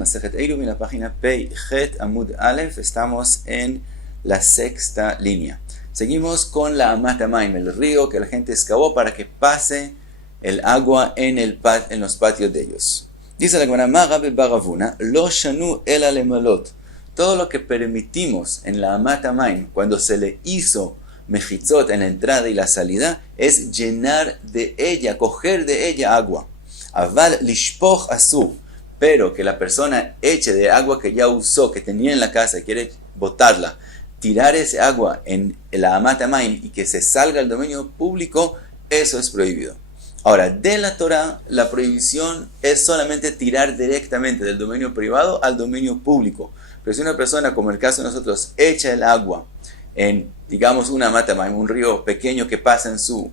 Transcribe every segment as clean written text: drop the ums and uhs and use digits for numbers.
Masejet Eiruvin, la página Pei Het Amud Aleph. Estamos en la sexta línea. Seguimos con la Amat Hamayim, el río que la gente excavó para que pase el agua en los patios de ellos. Dice la Gemara, Ma Rabbe bar Ravuna, Lo shanu ela lemalot. Todo lo que permitimos en la Amat Hamayim, cuando se le hizo mejitzot en la entrada y la salida, es llenar de ella, coger de ella agua. Aval lishpoch asur, pero que la persona eche de agua que ya usó, que tenía en la casa y quiere botarla, tirar ese agua en la Amat Hamayim y que se salga al dominio público, eso es prohibido. Ahora, de la Torah, la prohibición es solamente tirar directamente del dominio privado al dominio público. Pero si una persona, como el caso de nosotros, echa el agua en, digamos, una Amat Hamayim, un río pequeño que pasa en su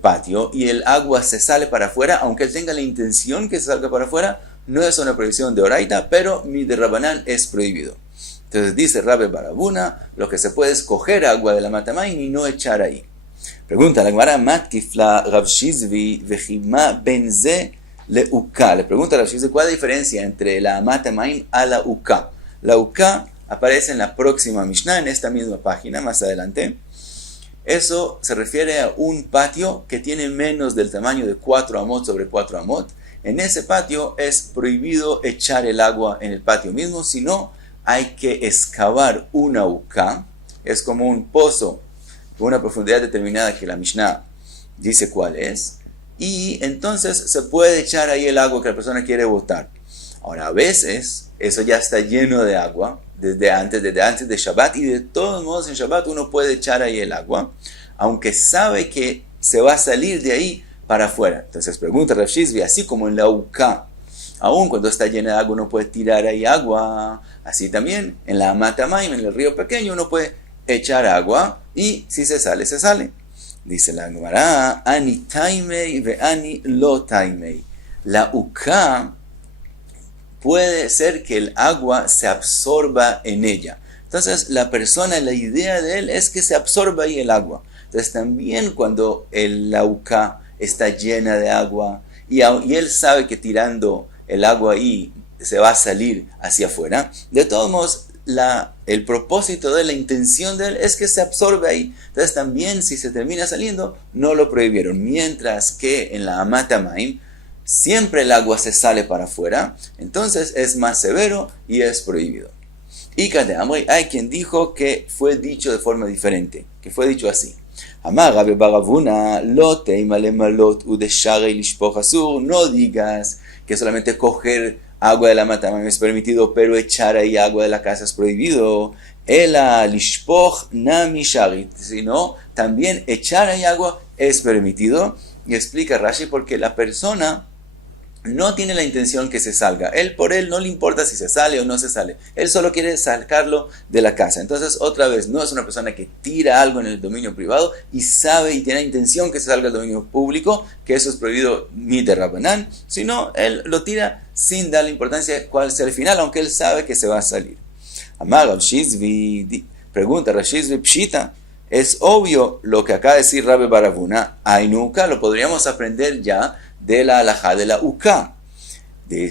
patio, y el agua se sale para afuera, aunque él tenga la intención que se salga para afuera, no es una prohibición de Oraita, pero mi de Rabanán es prohibido. Entonces dice Rabbe bar Ravuna, lo que se puede es coger agua de la Amat Hamayim y no echar ahí. Pregunta la Gemara, Matkifla Rav Shizvi vechima benze leuka. Le pregunta a Rav Shizvi, ¿cuál es la diferencia entre la Amat Hamayim a la uka? La uka aparece en la próxima Mishnah, en esta misma página, más adelante. Eso se refiere a un patio que tiene menos del tamaño de 4 amot sobre 4 amot. En ese patio es prohibido echar el agua en el patio mismo, sino hay que excavar una uka. Es como un pozo con una profundidad determinada que la Mishnah dice cuál es. Y entonces se puede echar ahí el agua que la persona quiere botar. Ahora, a veces eso ya está lleno de agua desde antes de Shabbat, y de todos modos en Shabbat uno puede echar ahí el agua, aunque sabe que se va a salir de ahí para afuera. Entonces pregunta Rav Shizvi, así como en la uka, aún cuando está llena de agua uno puede tirar ahí agua, así también en la Amat Hamayim, en el río pequeño, uno puede echar agua y si se sale, se sale. Dice la Gemara, ani taimei ve ani lo taimei. La uka puede ser que el agua se absorba en ella. Entonces la persona, la idea de él es que se absorba ahí el agua. Entonces también cuando la uka está llena de agua y él sabe que tirando el agua ahí se va a salir hacia afuera, de todos modos el propósito de la intención de él es que se absorbe ahí. Entonces también si se termina saliendo no lo prohibieron, mientras que en la Amat Hamayim siempre el agua se sale para afuera, entonces es más severo y es prohibido. Y hay quien dijo que fue dicho de forma diferente, que fue dicho así. No digas que solamente coger agua de la Amat Hamayim es permitido, pero echar ahí agua de la casa es prohibido. Ela lishpoch nami sharit, sino también echar ahí agua es permitido. Y explica Rashi porque la persona no tiene la intención que se salga. Por él no le importa si se sale o no se sale. Él solo quiere sacarlo de la casa. Entonces, otra vez, no es una persona que tira algo en el dominio privado y sabe y tiene la intención que se salga del dominio público, que eso es prohibido mi de Rabanán, sino él lo tira sin darle importancia cuál sea el final, aunque él sabe que se va a salir. Amar Rav Shizvi, pregunta Rav Shizvi, pshita, es obvio lo que acaba de decir Rabbe bar Ravuna, Ainuka, lo podríamos aprender ya de la halajá de la uka.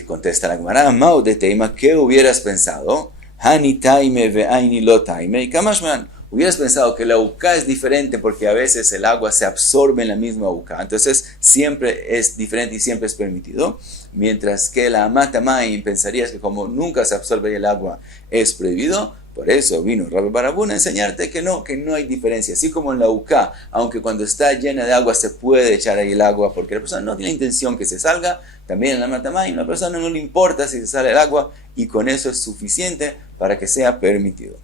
Contesta la Gemara, Mao de Teima, ¿qué hubieras pensado? Hani taime ve aini lo taime. Y kamashman, hubieras pensado que la uka es diferente porque a veces el agua se absorbe en la misma uka. Entonces siempre es diferente y siempre es permitido. Mientras que la Amat Hamayim pensarías que como nunca se absorbe el agua es prohibido. Por eso vino Rabbe bar Ravuna a enseñarte que no hay diferencia. Así como en la uka, aunque cuando está llena de agua se puede echar ahí el agua porque la persona no tiene intención que se salga, también en la Amat Hamayim la persona no le importa si se sale el agua y con eso es suficiente para que sea permitido.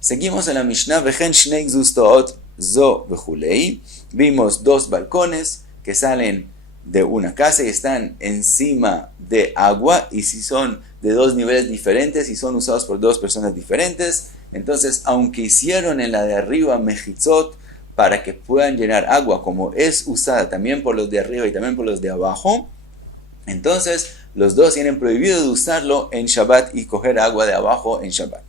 Seguimos en la Mishnah, Vechen shnei gzustoot zo vechulei. Vimos 2 balcones que salen de una casa y están encima de agua, y si son de 2 niveles diferentes y son usados por 2 personas diferentes, entonces aunque hicieron en la de arriba mejitzot para que puedan llenar agua como es usada también por los de arriba y también por los de abajo, entonces los dos tienen prohibido de usarlo en Shabbat y coger agua de abajo en Shabbat.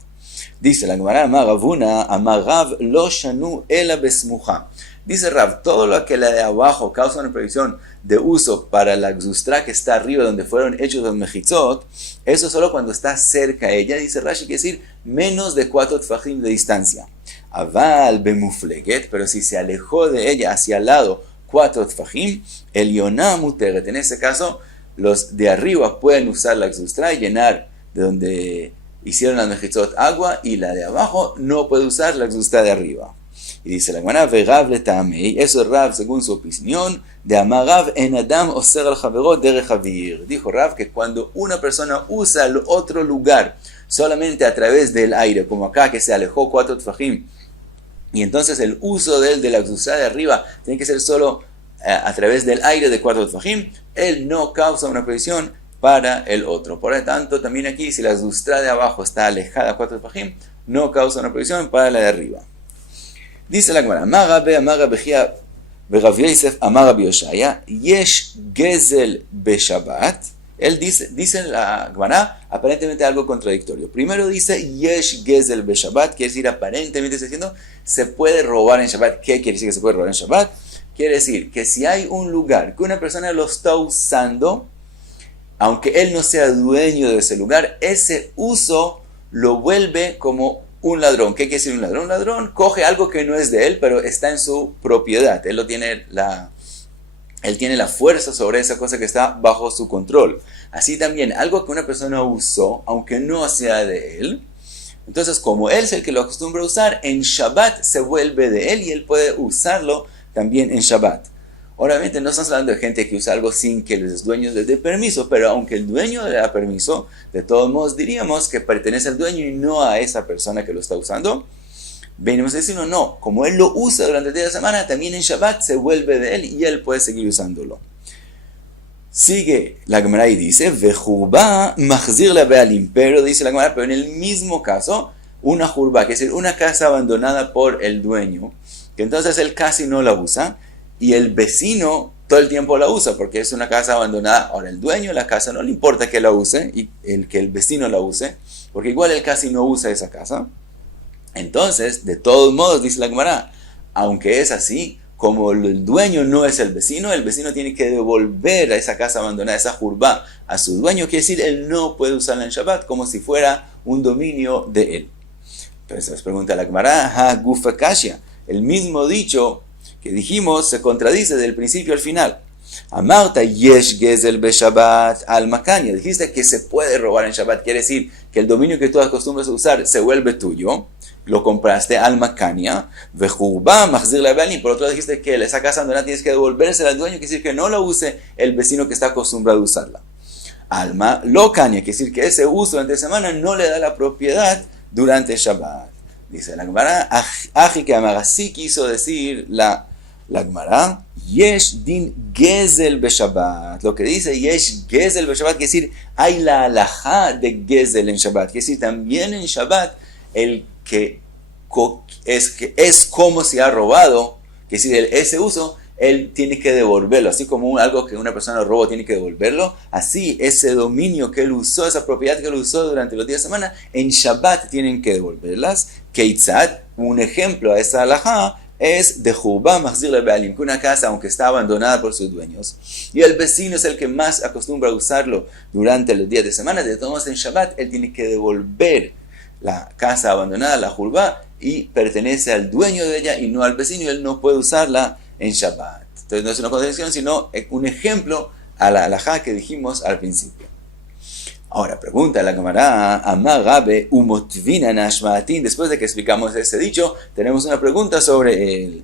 Dice la Gemara, Amar Ravuna, Amar Rav, lo shanu ela besmuja. Dice Rav, todo lo que la de abajo causa una prohibición de uso para la gzustra que está arriba, donde fueron hechos los mejitzot, eso solo cuando está cerca a ella, dice Rashi, quiere decir menos de 4 tfajim de distancia. Aval bemufleget, pero si se alejó de ella hacia el lado 4 tfajim, el yoná muteret. En ese caso, los de arriba pueden usar la gzustra y llenar de donde hicieron las mejitzot agua, y la de abajo no puede usar la gzustra de arriba. Y dice la Gemara, Rav le tamei, eso es Rav según su opinión, de Amar Rav en Adam oser al javero derech avir. Dijo Rav que cuando una persona usa el otro lugar solamente a través del aire, como acá que se alejó 4 tfajim, y entonces el uso de la gzustra de arriba tiene que ser solo a través del aire de 4 tfajim, él no causa una prohibición para el otro. Por lo tanto, también aquí, si la gzustra de abajo está alejada a 4 tfajim, no causa una prohibición para la de arriba. Dice la Gemara, Amar Rabbe, Amar Rabbi Chia, Rav Yosef, Amar Rabbi Yoshaya, Yesh gezel beshabat. Él dice la Gemara, aparentemente algo contradictorio. Primero dice, Yesh gezel beshabat, quiere decir, aparentemente está diciendo, se puede robar en Shabbat. ¿Qué quiere decir que se puede robar en Shabbat? Quiere decir que si hay un lugar que una persona lo está usando, aunque él no sea dueño de ese lugar, ese uso lo vuelve como un ladrón. ¿Qué quiere decir un ladrón? Un ladrón coge algo que no es de él, pero está en su propiedad. Él tiene la fuerza sobre esa cosa que está bajo su control. Así también, algo que una persona usó, aunque no sea de él, entonces como él es el que lo acostumbra a usar, en Shabbat se vuelve de él y él puede usarlo también en Shabbat. Obviamente no estamos hablando de gente que usa algo sin que los dueños les dé permiso, pero aunque el dueño le da permiso, de todos modos diríamos que pertenece al dueño y no a esa persona que lo está usando. Venimos a decirlo, no, como él lo usa durante el día de la semana, también en Shabbat se vuelve de él y él puede seguir usándolo. Sigue la Gemara y dice, Vejurba mahzir la bealim, pero dice la Gemara, pero en el mismo caso, una jurba, que es decir, una casa abandonada por el dueño, que entonces él casi no la usa, y el vecino todo el tiempo la usa, porque es una casa abandonada. Ahora, el dueño de la casa no le importa que la use, y que el vecino la use, porque igual él casi no usa esa casa. Entonces, de todos modos, dice la Gemara, aunque es así, como el dueño no es el vecino tiene que devolver a esa casa abandonada, esa jurba, a su dueño, quiere decir, él no puede usarla en Shabbat, como si fuera un dominio de él. Entonces, les pregunta la Gemara, ha gufa kashya, el mismo dicho que dijimos se contradice del principio al final. Amarta yesh gezel be Shabbat al makanya. Dijiste que se puede robar en Shabbat. Quiere decir que el dominio que tú acostumbras a usar se vuelve tuyo. Lo compraste al makanya. Vejurba mahzir la bealim. Por otro lado dijiste que esa casa abandonada tienes que devolvérsela al dueño. Quiere decir que no la use el vecino que está acostumbrado a usarla. Alma lo kanya. Quiere decir que ese uso durante la semana no le da la propiedad durante Shabbat. Dice la Gemara, aji que amar, así quiso decir la Gemara, yesh din gezel beshabbat. Lo que dice yesh gezel beshabbat quiere decir, hay la alajá de gezel en Shabbat. Quiere decir, también en Shabbat, el que es como si ha robado, quiere decir, ese uso, él tiene que devolverlo. Así como algo que una persona robó tiene que devolverlo, así ese dominio que él usó, esa propiedad que él usó durante los días de semana, en Shabbat tienen que devolverlas. Keitzad, un ejemplo a esa alajá, es de Jubá mahzir la bealim, que una casa, aunque está abandonada por sus dueños, y el vecino es el que más acostumbra a usarlo durante los días de semana, de todos modos en Shabbat, él tiene que devolver la casa abandonada, la Jubá, y pertenece al dueño de ella y no al vecino, y él no puede usarla en Shabbat. Entonces no es una contradicción, sino un ejemplo a la alajá que dijimos al principio. Ahora, pregunta la Gemara, Amar Rabbe umotvina nashmaatin. Después de que explicamos ese dicho, tenemos una pregunta sobre él.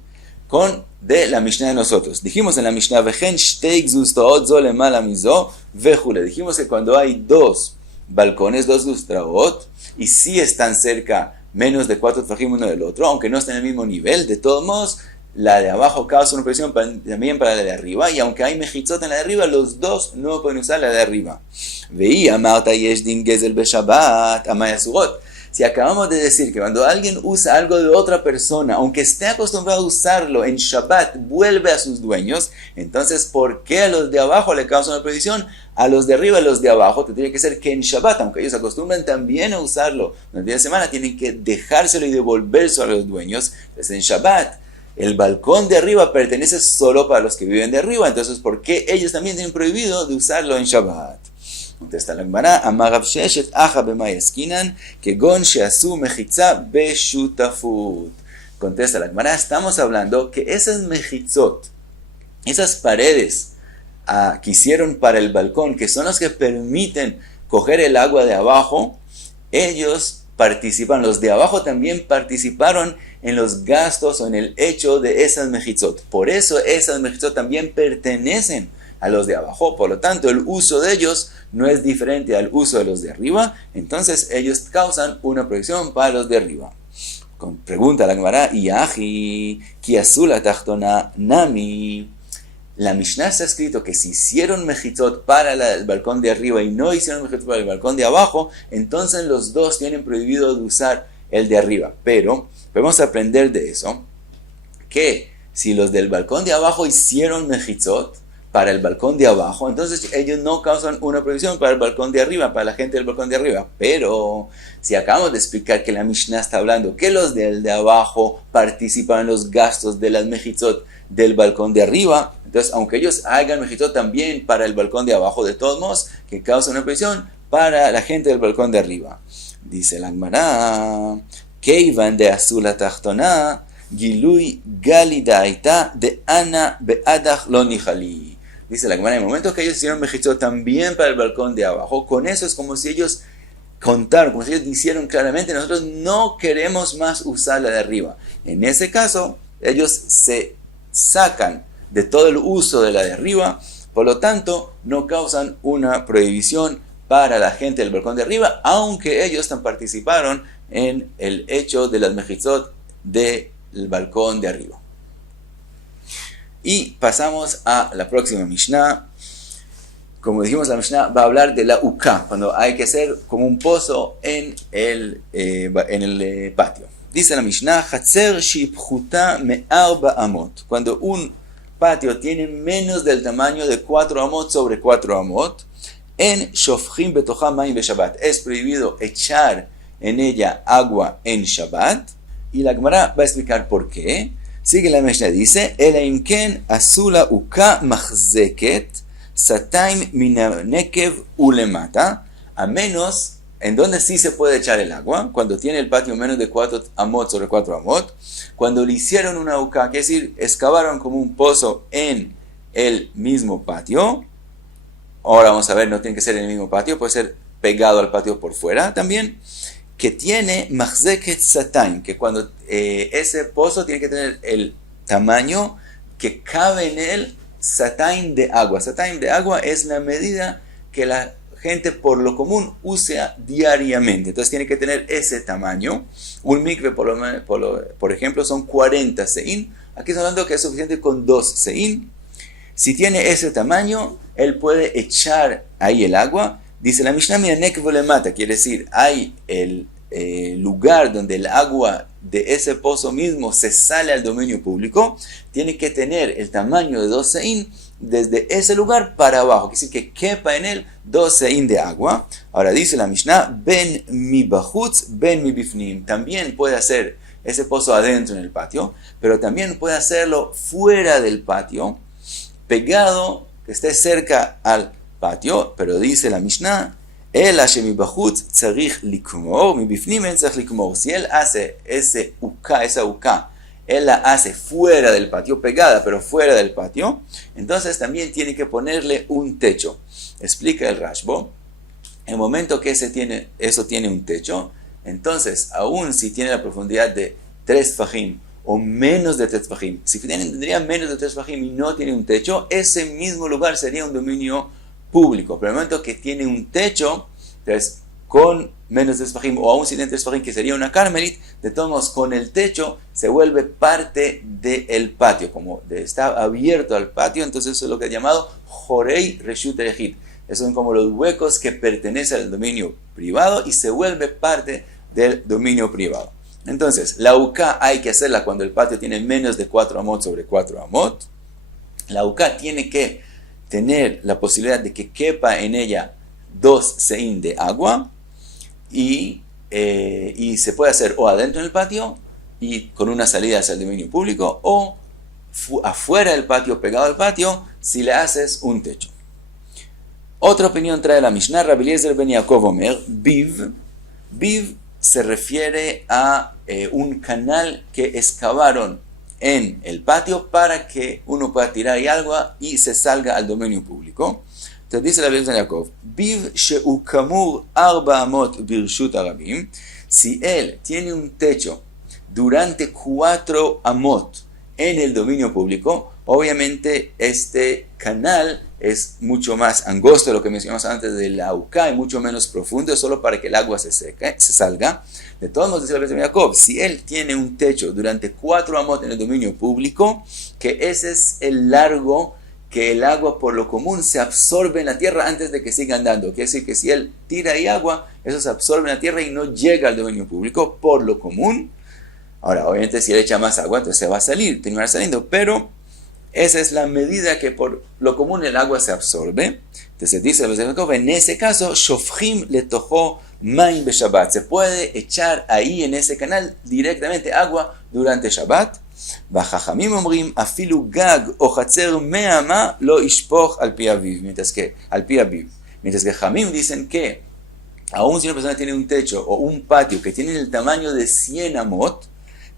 De la Mishnah de nosotros. Dijimos en la Mishnah, Vechen shtei gzustaot zo lemala mizo vejule. Dijimos que cuando hay 2 balcones, 2 gzustaot, y si están cerca menos de 4 tfajim uno del otro, aunque no estén en el mismo nivel, de todos modos, la de abajo causa una presión también para la de arriba, y aunque hay mejitzot en la de arriba, los dos no pueden usar la de arriba. Veía Marta Yeshdin Gezel Beshabbat Amaya Surot. Si acabamos de decir que cuando alguien usa algo de otra persona, aunque esté acostumbrado a usarlo en Shabbat, vuelve a sus dueños, entonces ¿por qué a los de abajo le causa una prohibición? A los de arriba, a los de abajo, tendría que ser que en Shabbat, aunque ellos acostumbran también a usarlo en el día de semana, tienen que dejárselo y devolvérselo a los dueños. Entonces en Shabbat, el balcón de arriba pertenece solo para los que viven de arriba, entonces ¿por qué ellos también tienen prohibido de usarlo en Shabbat? Contesta la Gemara, Amar Rav Sheshet aja b'ma yaskinan, kegon she'asu mechitza beshutafut. Contesta la Gemara, estamos hablando que esas mechitzot, esas paredes que hicieron para el balcón, que son los que permiten coger el agua de abajo, ellos participan, los de abajo también participaron en los gastos o en el hecho de esas mechitzot. Por eso esas mechitzot también pertenecen a los de abajo, por lo tanto el uso de ellos no es diferente al uso de los de arriba, entonces ellos causan una prohibición para los de arriba. Pregunta la Gemara, Yahi, ki asula tachtona nami. La Mishnah está escrito que si hicieron mechitzot para el balcón de arriba y no hicieron mechitzot para el balcón de abajo, entonces los dos tienen prohibido de usar el de arriba. Pero podemos aprender de eso que si los del balcón de abajo hicieron mechitzot para el balcón de abajo, entonces ellos no causan una prohibición para el balcón de arriba, para la gente del balcón de arriba. Pero si acabamos de explicar que la Mishnah está hablando que los del de abajo participan en los gastos de las mechitzot del balcón de arriba, entonces aunque ellos hagan mechitzot también para el balcón de abajo, de todos modos, que causa una prohibición para la gente del balcón de arriba. Dice la Gemara, Keivan de Azula Tachtona, Gilui Galidaita de Ana Beadach lo nihali. Dice la Gemara, en el momento que ellos hicieron mechitzot también para el balcón de abajo, con eso es como si ellos contaron, como si ellos dijeron claramente, nosotros no queremos más usar la de arriba. En ese caso, ellos se sacan de todo el uso de la de arriba, por lo tanto, no causan una prohibición para la gente del balcón de arriba, aunque ellos también participaron en el hecho de las mechitzot del balcón de arriba. Y pasamos a la próxima Mishnah. Como dijimos, la Mishnah va a hablar de la uka, cuando hay que hacer como un pozo en el patio. Dice la Mishnah, Hatzer shipchuta me'arba amot. Cuando un patio tiene menos del tamaño de 4 amot sobre 4 amot, en shofchim betocha mayim beShabbat. Es prohibido echar en ella agua en Shabbat. Y la Gemara va a explicar por qué. Sigue la Mishnah, dice, Ela imken asula uka machzeket sataim minanekev ulemata. A menos, en donde sí se puede echar el agua, cuando tiene el patio menos de 4 amot sobre 4 amot, cuando le hicieron una uka, que es decir, excavaron como un pozo en el mismo patio. Ahora vamos a ver, no tiene que ser en el mismo patio, puede ser pegado al patio por fuera también, que tiene machzeket sataim, que cuando ese pozo tiene que tener el tamaño que cabe en él sataim de agua. Sataim de agua es la medida que la gente por lo común usa diariamente. Entonces tiene que tener ese tamaño. Un mikve, por ejemplo, son 40 seín. Aquí estamos hablando que es suficiente con 2 seín. Si tiene ese tamaño, él puede echar ahí el agua. Dice la Mishnah, minanek volemata, quiere decir, hay el lugar donde el agua de ese pozo mismo se sale al dominio público, tiene que tener el tamaño de 2 seín desde ese lugar para abajo, quiere decir que quepa en él 2 seín de agua. Ahora dice la Mishnah, ben mi bachutz, ben mi bifnim, también puede hacer ese pozo adentro en el patio, pero también puede hacerlo fuera del patio, pegado, que esté cerca al patio, pero dice la Mishnah, el Hashem bachutz tzarich likmor, mi bifnim en tzarich likmor. Si él hace esa uka, él la hace fuera del patio, pegada, pero fuera del patio, entonces también tiene que ponerle un techo. Explica el Rashbo, en el momento que eso tiene un techo, entonces, aun si tiene la profundidad de 3 fajim o menos de 3 fajim, si tendría menos de 3 fajim y no tiene un techo, ese mismo lugar sería un dominio público. Pero en el momento que tiene un techo, entonces con menos de 3 fajim, o aún si tiene 3 fajim, que sería una carmelit, de todos modos, con el techo se vuelve parte del patio, como está abierto al patio, entonces eso es lo que es llamado Jorei Reshut Erejit. Esos son como los huecos que pertenecen al dominio privado y se vuelve parte del dominio privado. Entonces, la UCA hay que hacerla cuando el patio tiene menos de 4 amot sobre 4 amot. La UCA tiene que tener la posibilidad de que quepa en ella 2 seín de agua y se puede hacer o adentro del patio y con una salida hacia el dominio público o afuera del patio, pegado al patio, si le haces un techo. Otra opinión trae la Mishnah, Rabbi Eliezer ben Yaakov Omer, Biv se refiere a un canal que excavaron en el patio para que uno pueda tirar agua y se salga al dominio público. Entonces dice Rabbi Eliezer ben Yaakov, Biv she'u kamur 4 amot birshut harabim, si él tiene un techo durante 4 amot en el dominio público, obviamente este canal es mucho más angosto de lo que mencionamos antes de la UCA y mucho menos profundo, solo para que el agua se salga. De todos modos, dice la Biblia de Jacob, si él tiene un techo durante 4 amot en el dominio público, que ese es el largo que el agua por lo común se absorbe en la tierra antes de que siga andando. Quiere decir que si él tira ahí agua, eso se absorbe en la tierra y no llega al dominio público por lo común. Ahora, obviamente si él echa más agua, entonces se va a salir, terminar saliendo, pero esa es la medida que por lo común el agua se absorbe. Entonces dice en ese caso, shofchim letojo maim beShabbat. Se puede echar ahí en ese canal directamente agua durante Shabbat. Vajajamim omrim afilu gag o hatzer me'ama lo ishpoch al pi aviv. Mientras que Jamim dicen que aún si una persona tiene un techo o un patio que tiene el tamaño de 100 amot,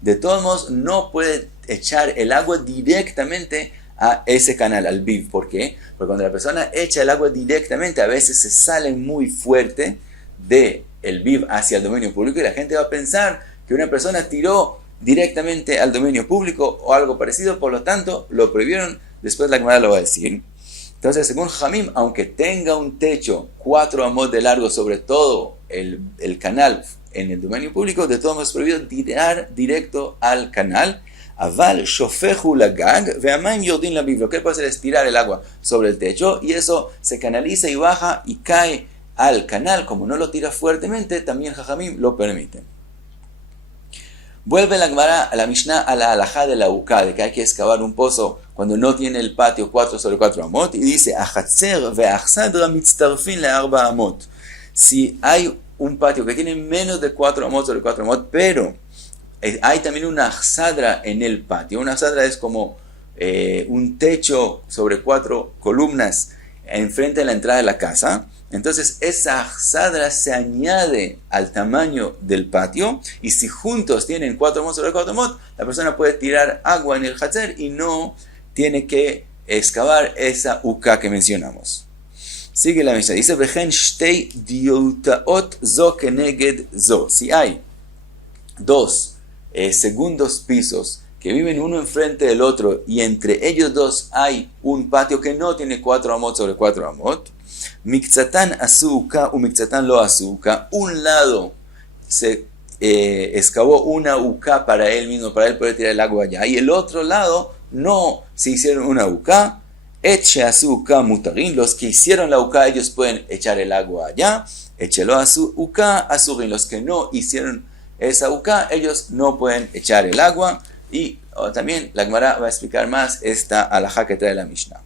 de todos modos no puede echar el agua directamente a ese canal, al biv. ¿Por qué? Porque cuando la persona echa el agua directamente, a veces se sale muy fuerte del biv hacia el dominio público y la gente va a pensar que una persona tiró directamente al dominio público o algo parecido, por lo tanto lo prohibieron. Después la Gemara lo va a decir. Entonces, según Jamim, aunque tenga un techo 4 amot de largo sobre todo el canal en el dominio público, de todos modos es prohibido tirar directo al canal. Aval shofechu lagag ve'amayim yordin labiv. Lo que puede hacer es tirar el agua sobre el techo y eso se canaliza y baja y cae al canal. Como no lo tira fuertemente, también Jajamim lo permiten. Vuelve la Gemara a la Mishnah a la halajá de la UCA, de que hay que excavar un pozo cuando no tiene el patio 4 sobre 4 amot, y dice achatzer ve'achsadra mitztarfin le4 amot. Si hay un patio que tiene menos de 4 amot sobre 4 amot, pero hay también una achsadra en el patio. Una achsadra es como un techo sobre 4 columnas enfrente de la entrada de la casa. Entonces esa achsadra se añade al tamaño del patio y si juntos tienen 4 amot sobre 4 amot, la persona puede tirar agua en el hatzer y no tiene que excavar esa uka que mencionamos. Sigue la Mishnah, dice Vechen shtei diutaot zo keneged zo. Si hay 2 segundos pisos que viven uno enfrente del otro y entre ellos 2 hay un patio que no tiene 4 amot sobre 4 amot, mikzatan azuka u mikzatan lo azuka. Un lado se excavó una uka para él mismo, para él poder tirar el agua allá, y el otro lado no se hicieron una uka. Eche azuka mutarin, los que hicieron la uka ellos pueden echar el agua allá. Echelo azuka azurin, los que no hicieron esa uka ellos no pueden echar el agua. Y también la Gemara va a explicar más esta alajá que trae la Mishnah.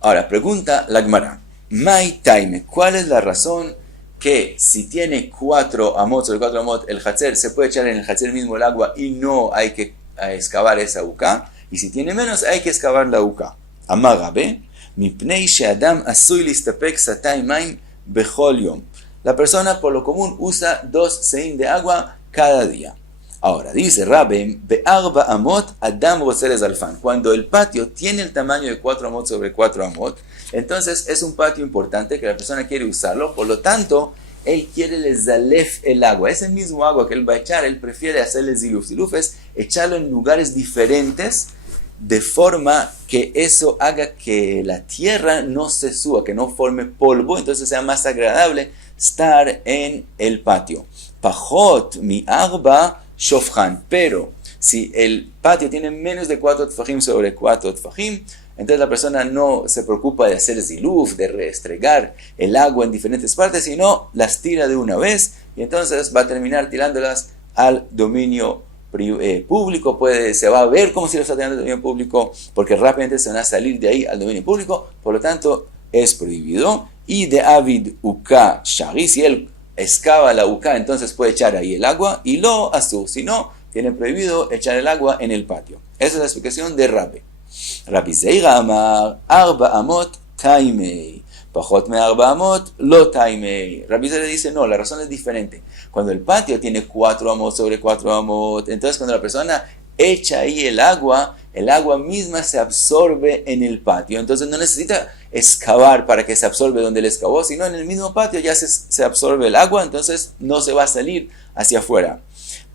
Ahora pregunta la Gemara, Mai Taime, ¿cuál es la razón que si tiene 4 amot sobre 4 amot el hatzer se puede echar en el hatzer mismo el agua y no hay que excavar esa uka? Y si tiene menos hay que excavar la uka. Amagabe, mipnei she'adam asui listapek satay maim bechol yom. La persona por lo común usa 2 seín de agua cada día. Ahora, dice Rabbe, be'arba amot adam roseles alfan. Cuando el patio tiene el tamaño de 4 amot sobre 4 amot, entonces es un patio importante que la persona quiere usarlo, por lo tanto, él quiere lezalef el agua. Ese mismo agua que él va a echar, él prefiere hacerle ziluf. Ziluf es echarlo en lugares diferentes, de forma que eso haga que la tierra no se suba, que no forme polvo, entonces sea más agradable estar en el patio. Pajot mi arba shofchan, pero si el patio tiene menos de 4 tfajim sobre 4 tfajim, entonces la persona no se preocupa de hacer ziluf, de restregar el agua en diferentes partes, sino las tira de una vez. y entonces va a terminar tirándolas al dominio público. Se va a ver como si lo está tirando al dominio público, porque rápidamente se van a salir de ahí al dominio público, por lo tanto es prohibido. Y de Avid Uka Shari, si él excava la Uka, entonces puede echar ahí el agua, y lo asur, si no, tiene prohibido echar el agua en el patio. Esa es la explicación de Rabbi. Rabbi Zeira Amar, Arba Amot Taimei, Pajot me Arba Amot Lo Taimei. Rabbi Zeira dice, no, la razón es diferente. Cuando el patio tiene 4 amot sobre 4 amot, entonces cuando la persona echa ahí el agua misma se absorbe en el patio. Entonces no necesita excavar para que se absorbe donde él excavó, sino en el mismo patio ya se absorbe el agua, entonces no se va a salir hacia afuera.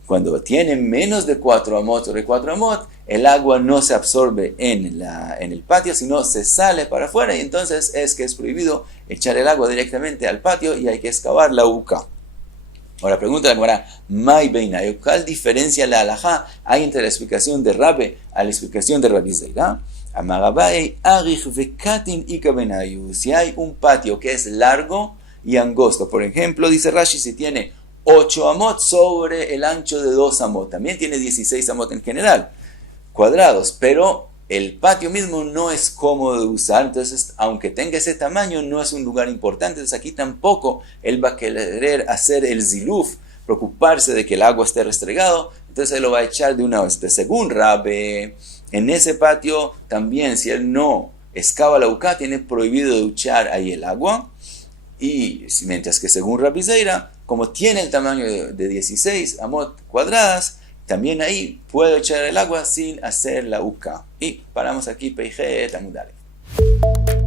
Cuando tiene menos de 4 amot sobre 4 amot, el agua no se absorbe en el patio, sino se sale para afuera, y entonces es que es prohibido echar el agua directamente al patio y hay que excavar la uka. Ahora pregunta la Gemara, Mai Beinayo, ¿cuál diferencia la halajá hay entre la explicación de Rabbe a la explicación de Rabbi Zeira? Amarabai arich vekatin ika benayu. Si hay un patio que es largo y angosto, por ejemplo, dice Rashi, si tiene 8 amot sobre el ancho de 2 amot, también tiene 16 amot en general, cuadrados, pero el patio mismo no es cómodo de usar, entonces aunque tenga ese tamaño no es un lugar importante, entonces aquí tampoco él va a querer hacer el ziluf, preocuparse de que el agua esté restregado, entonces él lo va a echar de una vez. Según Rabbe, en ese patio también si él no excava la uka tiene prohibido de echar ahí el agua, y mientras que según Rabbi Zeira, como tiene el tamaño de 16 amot cuadradas, también ahí puedo echar el agua sin hacer la uka. Y paramos aquí, Peijet Amud Aleph.